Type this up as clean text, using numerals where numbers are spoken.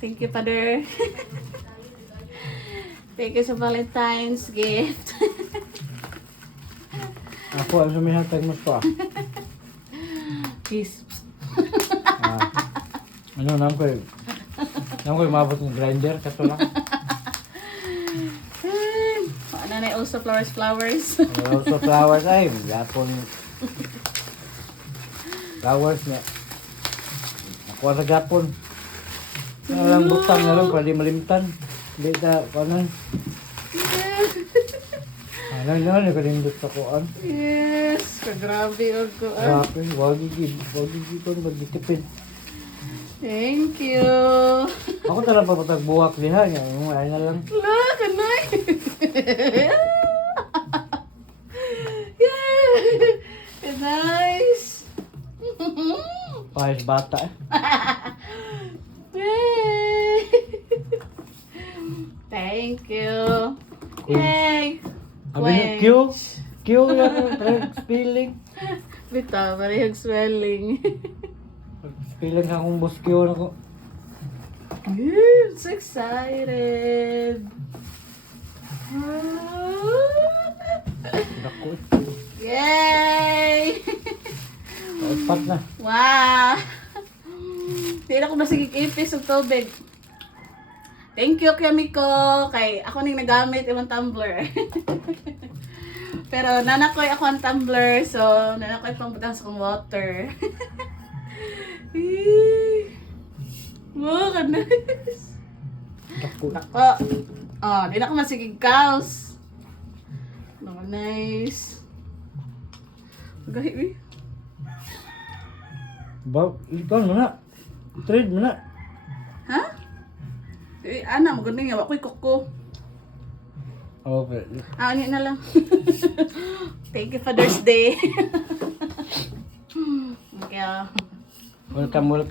Thank you, Father. Thank you sa Valentine's gift. Ako ang sumihatag mo pa. Kiss. Ano naman ko mabot ng grinder kaso lang. Ano na yung also flowers. Also flowers ay gapon. Flowers niya. Nakuha sa gapon. Ano lang butang na lang para di malimtan. Hindi na, ano? Ano na, nakalindot sa kuan. Yes, kagrabe o kuan. Grabe, wag gigid ko magditipid. Thank you. Ako talaga papatagbuwak diha niya, ay na lang. La, kanay. Yeah. Nice. Pahis bata eh. Yay. Thank you. Yay. Abi na Q yan, spelling. Bitaw, parehong swelling. Spelling akong boss Q na ko. I'm so excited. Dako eh. Yay! Paupat na. Wow! Hindi na ko masigig ipis ng tubig. Thank you, Kamiko. Kay ako ning nagamit imong tumbler. Pero nanakoy ako ang tumbler, so nanakoy pang butang sa kong water. Wow, nice. Dako. Nako. Oh, di na ko masigig cows. Nako, nice. Gahi, eh. Ikaw mo na. Trade mo na. Ha? Eh, ana, magaling nga. Wako'y kuko. Okay. Ah, ano na lang. Thank you, Father's Day. Okay. Welcome. Wala?